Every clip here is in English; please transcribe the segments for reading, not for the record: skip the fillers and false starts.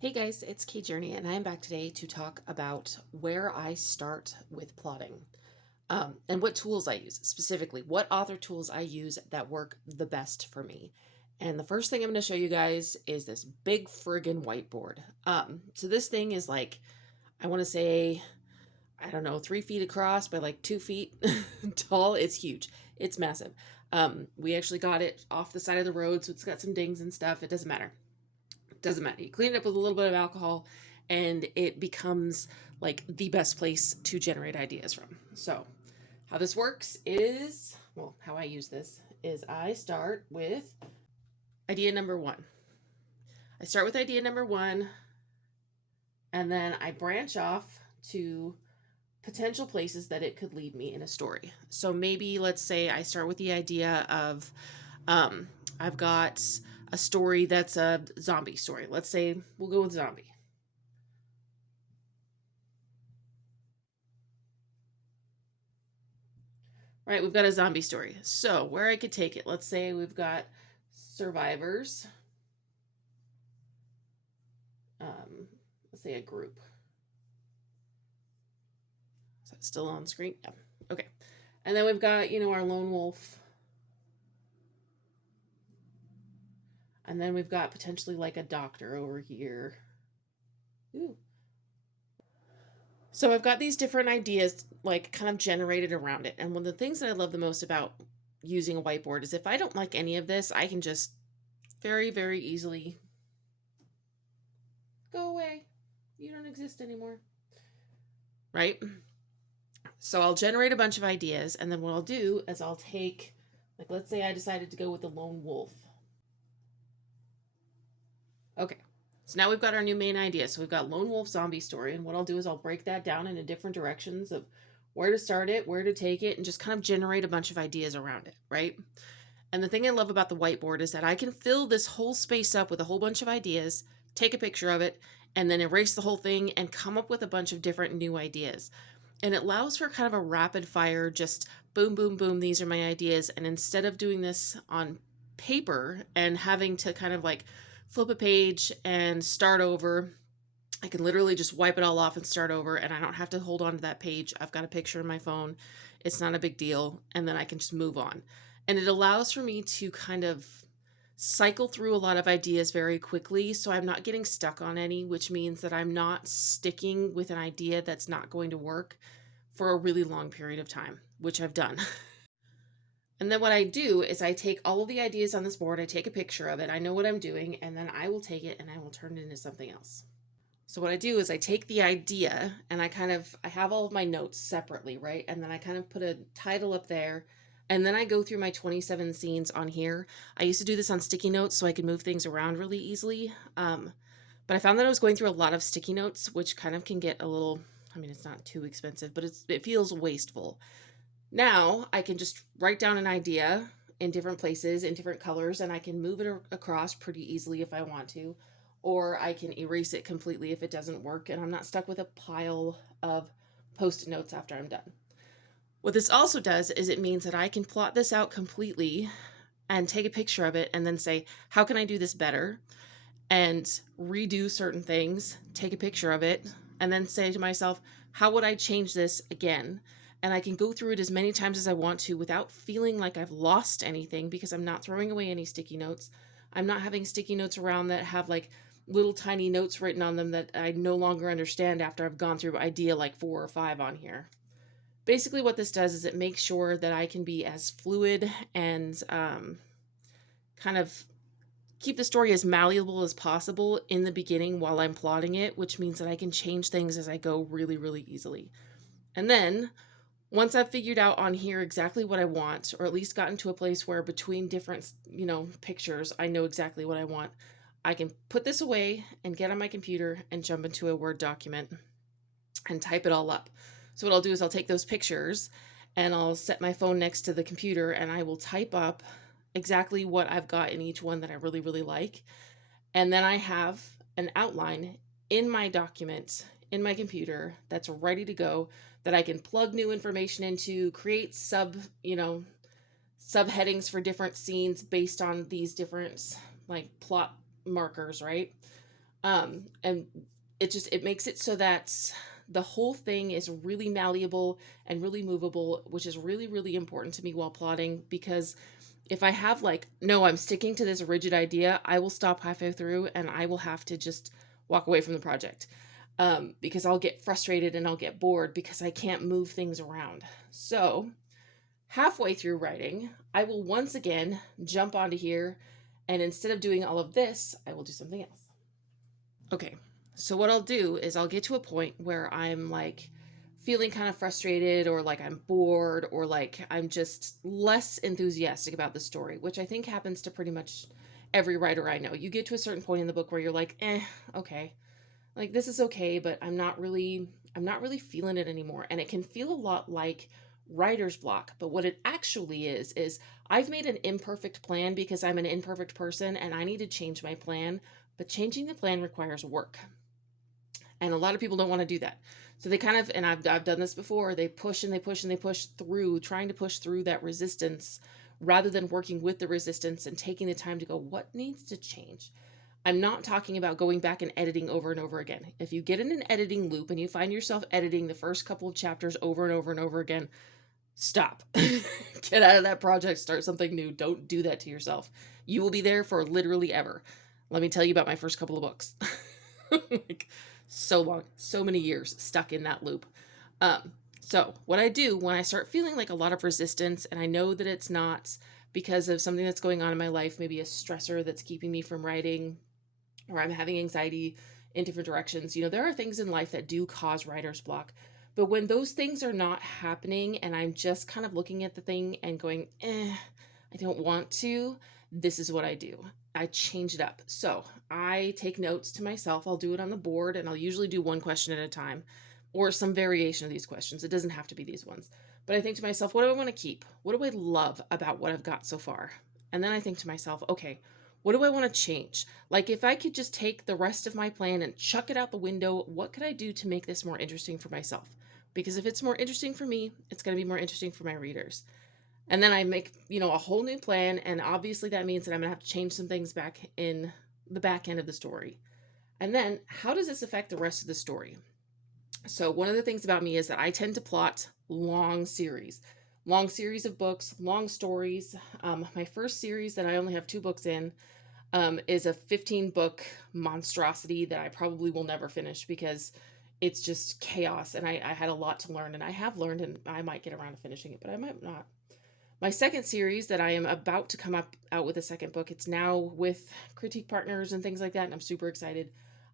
Hey guys, it's Kay Journey, and I'm back today to talk about where I start with plotting and what tools I use, specifically what author tools I use that work the best for me. And the first thing I'm going to show you guys is this big friggin' whiteboard. So this thing is like, I want to say, I don't know, 3 feet across by like 2 feet tall. It's huge. It's massive. We actually got it off the side of the road, so it's got some dings and stuff. It doesn't matter. Doesn't matter. You clean it up with a little bit of alcohol and it becomes like the best place to generate ideas from. So how this works is, well, how I use this is I start with idea number one. I start with idea number one, and then I branch off to potential places that it could lead me in a story. So maybe let's say I start with the idea of um, I've got a story that's a zombie story. Let's say we'll go with zombie. Right, we've got a zombie story. So where I could take it, let's say we've got survivors. Let's say a group. Is that still on screen? Yeah. Okay. And then we've got, our lone wolf. And then we've got potentially like a doctor over here. Ooh. So I've got these different ideas like kind of generated around it. And one of the things that I love the most about using a whiteboard is if I don't like any of this, I can just very, very easily go away. You don't exist anymore. Right? So I'll generate a bunch of ideas, and then what I'll do is I'll take, like, let's say I decided to go with the lone wolf. Okay, so now we've got our new main idea. So we've got lone wolf zombie story, and what I'll do is I'll break that down into different directions of where to start it, where to take it, and just kind of generate a bunch of ideas around it, right? And the thing I love about the whiteboard is that I can fill this whole space up with a whole bunch of ideas, take a picture of it, and then erase the whole thing and come up with a bunch of different new ideas. And it allows for kind of a rapid fire, just boom, boom, boom, these are my ideas. And instead of doing this on paper and having to kind of like flip a page and start over, I can literally just wipe it all off and start over, and I don't have to hold on to that page. I've got a picture in my phone. It's not a big deal. And then I can just move on. And it allows for me to kind of cycle through a lot of ideas very quickly. So I'm not getting stuck on any, which means that I'm not sticking with an idea that's not going to work for a really long period of time, which I've done. And then what I do is I take all of the ideas on this board, I take a picture of it, I know what I'm doing, and then I will take it and I will turn it into something else. So what I do is I take the idea and I have all of my notes separately, right? And then I kind of put a title up there, and then I go through my 27 scenes on here. I used to do this on sticky notes so I could move things around really easily. But I found that I was going through a lot of sticky notes, which kind of can get a little, I mean, it's not too expensive, but it feels wasteful. Now I can just write down an idea in different places, in different colors, and I can move it across pretty easily if I want to, or I can erase it completely if it doesn't work, and I'm not stuck with a pile of post-it notes after I'm done. What this also does is it means that I can plot this out completely and take a picture of it and then say, how can I do this better? And redo certain things, take a picture of it, and then say to myself, how would I change this again? And I can go through it as many times as I want to without feeling like I've lost anything because I'm not throwing away any sticky notes. I'm not having sticky notes around that have like little tiny notes written on them that I no longer understand after I've gone through idea like 4 or 5 on here. Basically, what this does is it makes sure that I can be as fluid and kind of keep the story as malleable as possible in the beginning while I'm plotting it, which means that I can change things as I go really, really easily. And then once I've figured out on here exactly what I want, or at least gotten to a place where between different, pictures, I know exactly what I want, I can put this away and get on my computer and jump into a Word document and type it all up. So what I'll do is I'll take those pictures and I'll set my phone next to the computer and I will type up exactly what I've got in each one that I really, really like. And then I have an outline in my document, in my computer, that's ready to go, that I can plug new information into, create subheadings for different scenes based on these different like plot markers, right? And it makes it so that the whole thing is really malleable and really movable, which is really, really important to me while plotting, because if I have like, no, I'm sticking to this rigid idea, I will stop halfway through and I will have to just walk away from the project. Because I'll get frustrated and I'll get bored because I can't move things around. So, halfway through writing, I will once again jump onto here, and instead of doing all of this, I will do something else. Okay, so what I'll do is I'll get to a point where I'm like feeling kind of frustrated, or like I'm bored, or like I'm just less enthusiastic about the story, which I think happens to pretty much every writer I know. You get to a certain point in the book where you're like, okay, like this is okay, but I'm not really feeling it anymore. And it can feel a lot like writer's block, but what it actually is I've made an imperfect plan because I'm an imperfect person and I need to change my plan, but changing the plan requires work. And a lot of people don't want to do that. So they kind of, and I've done this before, they push and they push and they push through, trying to push through that resistance rather than working with the resistance and taking the time to go, what needs to change? I'm not talking about going back and editing over and over again. If you get in an editing loop and you find yourself editing the first couple of chapters over and over and over again, stop. Get out of that project, start something new. Don't do that to yourself. You will be there for literally ever. Let me tell you about my first couple of books. Like, so long, so many years stuck in that loop. So, what I do when I start feeling like a lot of resistance, and I know that it's not because of something that's going on in my life, maybe a stressor that's keeping me from writing, or I'm having anxiety in different directions. There are things in life that do cause writer's block. But when those things are not happening and I'm just kind of looking at the thing and going, I don't want to, this is what I do. I change it up. So I take notes to myself. I'll do it on the board, and I'll usually do one question at a time or some variation of these questions. It doesn't have to be these ones. But I think to myself, what do I want to keep? What do I love about what I've got so far? And then I think to myself, okay, what do I want to change? Like, if I could just take the rest of my plan and chuck it out the window, what could I do to make this more interesting for myself? Because if it's more interesting for me, it's going to be more interesting for my readers. And then I make, a whole new plan. And obviously that means that I'm going to have to change some things back in the back end of the story. And then how does this affect the rest of the story? So one of the things about me is that I tend to plot long series of books, long stories. My first series that I only have 2 books in is a 15-book monstrosity that I probably will never finish because it's just chaos. And I had a lot to learn, and I have learned, and I might get around to finishing it, but I might not. My second series that I am about to come out with a second book, it's now with critique partners and things like that, and I'm super excited.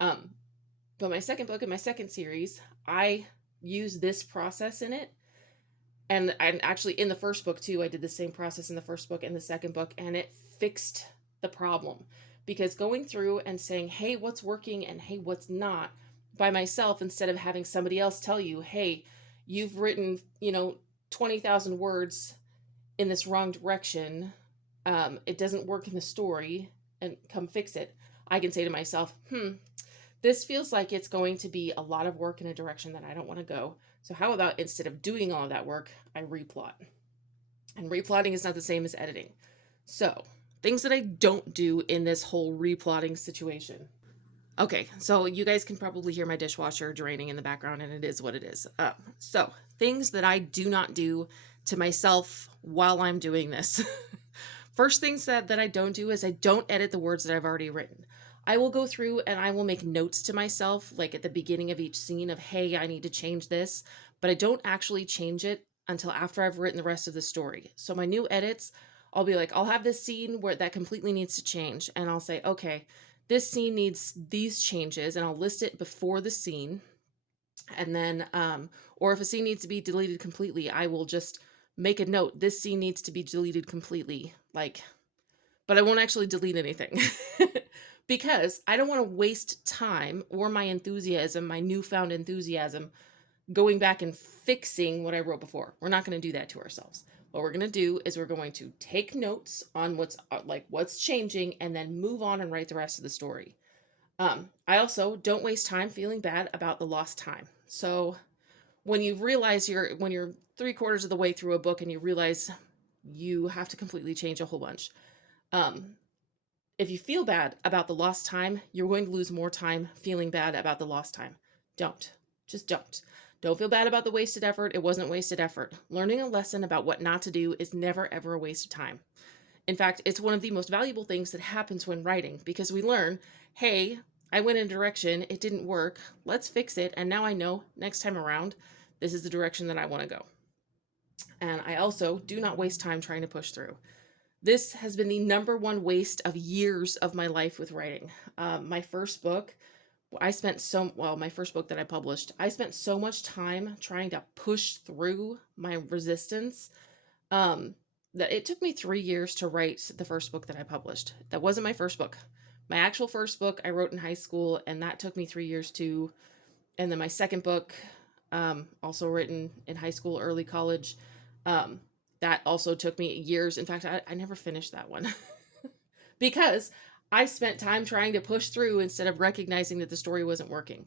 Um, but my second book and my second series, I use this process in it. And actually in the first book too, I did the same process in the first book and the second book, and it fixed the problem. Because going through and saying, hey, what's working and hey, what's not, by myself, instead of having somebody else tell you, hey, you've written, 20,000 words in this wrong direction. It doesn't work in the story, and come fix it. I can say to myself, this feels like it's going to be a lot of work in a direction that I don't want to go. So how about instead of doing all of that work, I replot? And replotting is not the same as editing. So things that I don't do in this whole replotting situation. Okay, so you guys can probably hear my dishwasher draining in the background, and it is what it is. So things that I do not do to myself while I'm doing this. First things that I don't do is I don't edit the words that I've already written. I will go through and I will make notes to myself, like at the beginning of each scene of, hey, I need to change this, but I don't actually change it until after I've written the rest of the story. So my new edits, I'll be like, I'll have this scene where that completely needs to change, and I'll say, okay, this scene needs these changes, and I'll list it before the scene. And then, or if a scene needs to be deleted completely, I will just make a note, this scene needs to be deleted completely, but I won't actually delete anything. Because I don't want to waste time or my enthusiasm, my newfound enthusiasm, going back and fixing what I wrote before. We're not going to do that to ourselves. What we're going to do is we're going to take notes on what's changing, and then move on and write the rest of the story. I also don't waste time feeling bad about the lost time. So when you realize when you're 3/4 of the way through a book and you realize you have to completely change a whole bunch, um, If you feel bad about the lost time, you're going to lose more time feeling bad about the lost time. Don't. Just don't. Don't feel bad about the wasted effort. It wasn't wasted effort. Learning a lesson about what not to do is never, ever a waste of time. In fact, it's one of the most valuable things that happens when writing, because we learn, hey, I went in a direction, it didn't work, let's fix it, and now I know next time around, this is the direction that I want to go. And I also do not waste time trying to push through. This has been the number one waste of years of my life with writing. My first book, my first book that I published, I spent so much time trying to push through my resistance that it took me 3 years to write the first book that I published. That wasn't my first book. My actual first book I wrote in high school, and that took me 3 years too. And then my second book, also written in high school, early college, that also took me years. In fact, I never finished that one because I spent time trying to push through instead of recognizing that the story wasn't working.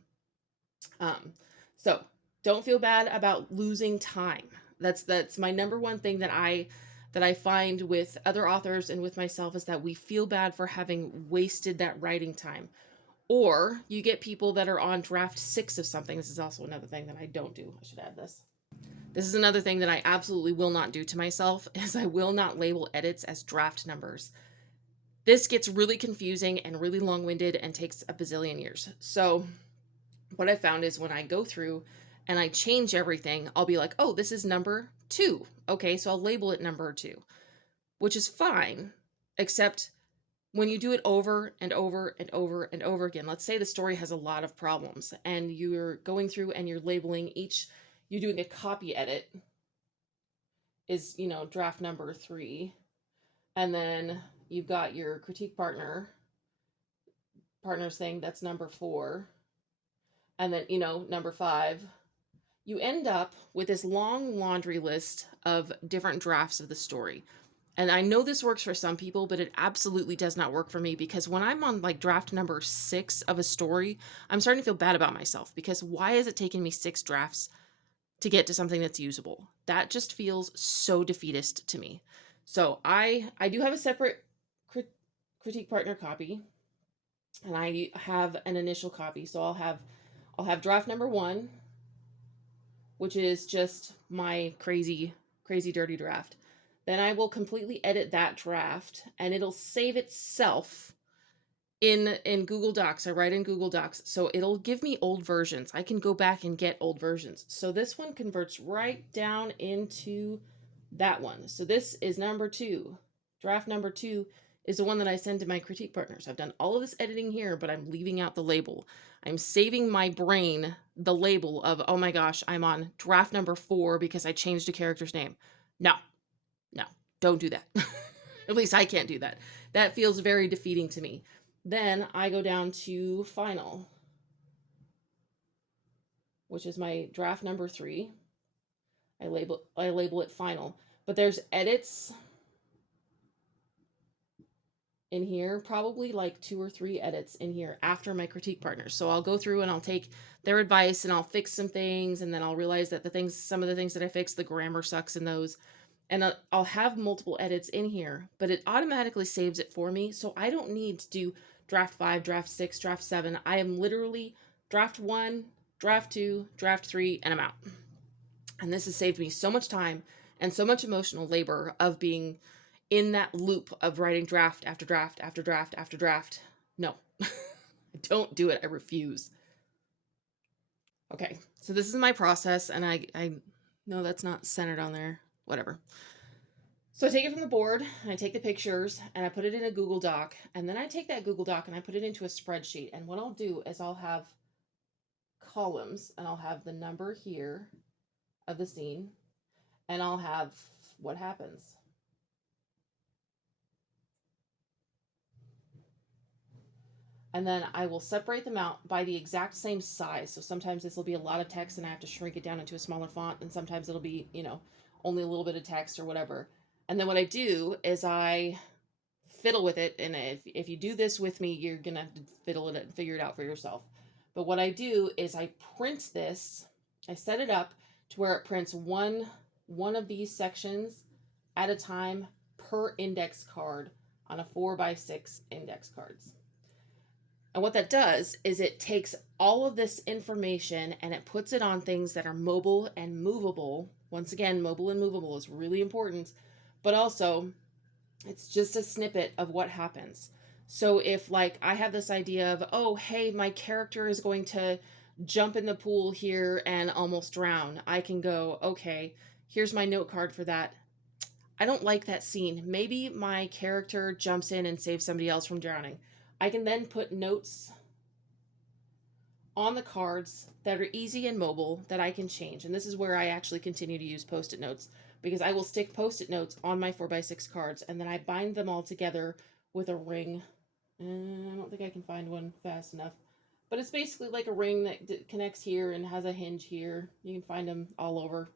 So don't feel bad about losing time. That's my number one thing that I find with other authors and with myself, is that we feel bad for having wasted that writing time. Or you get people that are on draft 6 of something. This is also another thing that I don't do. I should add this. This is another thing that I absolutely will not do to myself, is I will not label edits as draft numbers. This gets really confusing and really long-winded and takes a bazillion years. So what I found is when I go through and I change everything, I'll be like, oh, this is number 2. Okay, so I'll label it number 2, which is fine, except when you do it over and over and over and over again. Let's say the story has a lot of problems and you're going through and you're labeling you're doing a copy edit is, draft number 3. And then you've got your critique partner's thing, that's number 4. And then, number 5. You end up with this long laundry list of different drafts of the story. And I know this works for some people, but it absolutely does not work for me, because when I'm on like draft number 6 of a story, I'm starting to feel bad about myself, because why is it taking me 6 drafts to get to something that's usable? That just feels so defeatist to me. So I do have a separate critique partner copy, and I have an initial copy. So I'll have draft number 1, which is just my crazy dirty draft. Then I will completely edit that draft, and it'll save itself in Google Docs. I write in Google Docs, so it'll give me old versions. I can go back and get old versions. So this one converts right down into that one. So this is number 2. Draft number 2 is the one that I send to my critique partners. I've done all of this editing here, but I'm leaving out the label. I'm saving my brain the label of, oh my gosh, I'm on draft number 4 because I changed a character's name. No, don't do that. At least I can't do that. That feels very defeating to me. Then I go down to final, which is my draft number 3. I label it final, but there's edits in here, probably like 2 or 3 edits in here after my critique partners. So I'll go through and I'll take their advice and I'll fix some things, and then I'll realize that some of the things that I fixed, the grammar sucks in those. And I'll have multiple edits in here, but it automatically saves it for me. So I don't need to do draft 5, draft 6, draft 7. I am literally draft 1, draft 2, draft 3, and I'm out. And this has saved me so much time and so much emotional labor of being in that loop of writing draft after draft after draft after draft. No, I don't do it. I refuse. Okay, so this is my process, and I know that's not centered on there. Whatever. So I take it from the board, and I take the pictures, and I put it in a Google Doc, and then I take that Google Doc and I put it into a spreadsheet. And what I'll do is I'll have columns, and I'll have the number here of the scene, and I'll have what happens. And then I will separate them out by the exact same size. So sometimes this will be a lot of text and I have to shrink it down into a smaller font, and sometimes it'll be, only a little bit of text or whatever. And then what I do is I fiddle with it. And if you do this with me, you're going to have to fiddle it and figure it out for yourself. But what I do is I print this. I set it up to where it prints one of these sections at a time per index card on a 4x6 index cards. And what that does is it takes all of this information and it puts it on things that are mobile and movable. Once again, mobile and movable is really important, but also it's just a snippet of what happens. So if like I have this idea of, oh, hey, my character is going to jump in the pool here and almost drown, I can go, okay, here's my note card for that. I don't like that scene. Maybe my character jumps in and saves somebody else from drowning. I can then put notes on the cards that are easy and mobile that I can change. And this is where I actually continue to use post-it notes, because I will stick post-it notes on my 4x6 cards and then I bind them all together with a ring. I don't think I can find one fast enough. But it's basically like a ring that connects here and has a hinge here. You can find them all over.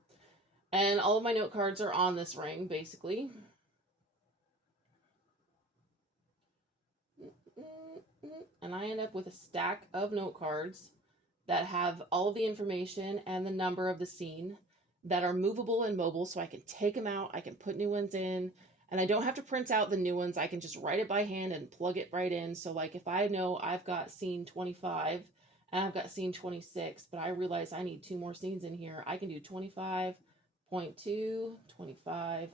And all of my note cards are on this ring, basically. And I end up with a stack of note cards that have all of the information and the number of the scene that are movable and mobile, so I can take them out, I can put new ones in, and I don't have to print out the new ones. I can just write it by hand and plug it right in. So like if I know I've got scene 25 and I've got scene 26, but I realize I need 2 more scenes in here, I can do 25.2, 25.5.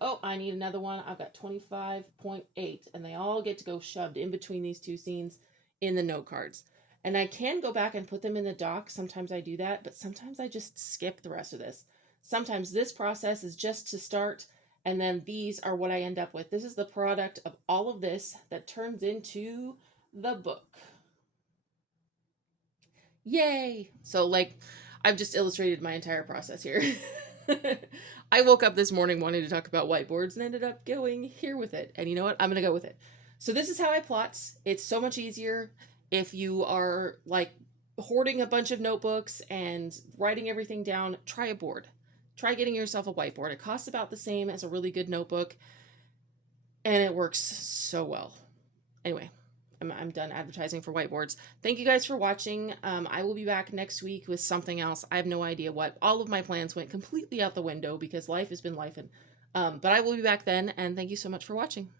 Oh, I need another one. I've got 25.8, and they all get to go shoved in between these 2 scenes in the note cards. And I can go back and put them in the doc. Sometimes I do that, but sometimes I just skip the rest of this. Sometimes this process is just to start, and then these are what I end up with. This is the product of all of this that turns into the book. Yay! So like, I've just illustrated my entire process here. I woke up this morning wanting to talk about whiteboards and ended up going here with it. And you know what? I'm going to go with it. So this is how I plot. It's so much easier if you are like hoarding a bunch of notebooks and writing everything down. Try a board. Try getting yourself a whiteboard. It costs about the same as a really good notebook, and it works so well. Anyway, I'm done advertising for whiteboards. Thank you guys for watching. I will be back next week with something else. I have no idea what. All of my plans went completely out the window because life has been lifing. But I will be back then, and thank you so much for watching.